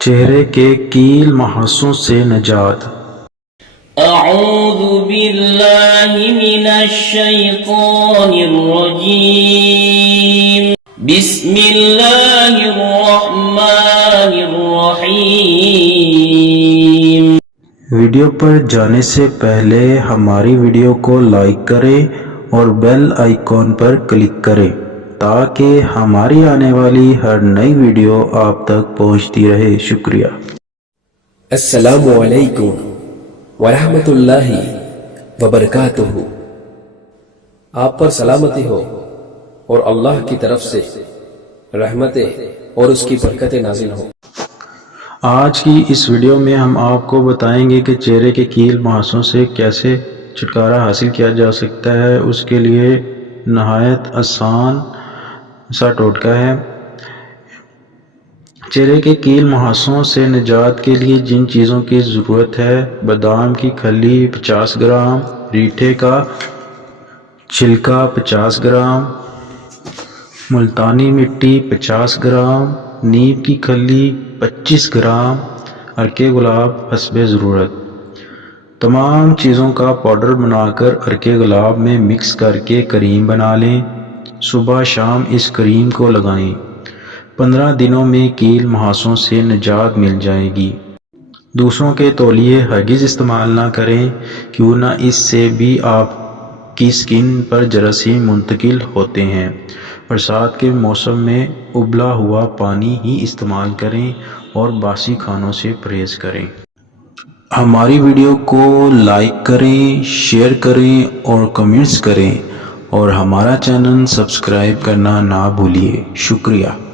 چہرے کے کیل محاسوں سے نجات۔ اعوذ باللہ من الشیطان الرجیم، بسم اللہ الرحمن الرحیم۔ ویڈیو پر جانے سے پہلے ہماری ویڈیو کو لائک کریں اور بیل آئیکن پر کلک کریں تاکہ ہماری آنے والی ہر نئی ویڈیو آپ تک پہنچتی رہے۔ شکریہ۔ السلام علیکم ورحمۃ اللہ وبرکاتہ۔ آپ پر سلامتی ہو اور اللہ کی طرف سے رحمتیں اور اس کی برکتیں نازل ہوں۔ آج کی اس ویڈیو میں ہم آپ کو بتائیں گے کہ چہرے کے کیل محاسوں سے کیسے چھٹکارا حاصل کیا جا سکتا ہے۔ اس کے لیے نہایت آسان سا ٹوٹکا ہے۔ چہرے کے کیل محاسوں سے نجات کے لیے جن چیزوں کی ضرورت ہے: بادام کی کھلی 50 گرام، ریٹھے کا چھلکا 50 گرام، ملتانی مٹی 50 گرام، نیم کی کھلی 25 گرام، عرق گلاب حسب ضرورت۔ تمام چیزوں کا پاؤڈر بنا کر عرق گلاب میں مکس کر کے کریم بنا لیں۔ صبح شام اس کریم کو لگائیں۔ 15 دنوں میں کیل محاسوں سے نجات مل جائے گی۔ دوسروں کے تولیے ہرگز استعمال نہ کریں، کیوں نہ اس سے بھی آپ کی سکن پر جراثیم منتقل ہوتے ہیں۔ برسات کے موسم میں ابلا ہوا پانی ہی استعمال کریں اور باسی کھانوں سے پرہیز کریں۔ ہماری ویڈیو کو لائک کریں، شیئر کریں اور کمنٹس کریں اور ہمارا چینل سبسکرائب کرنا نہ بھولیے۔ شکریہ۔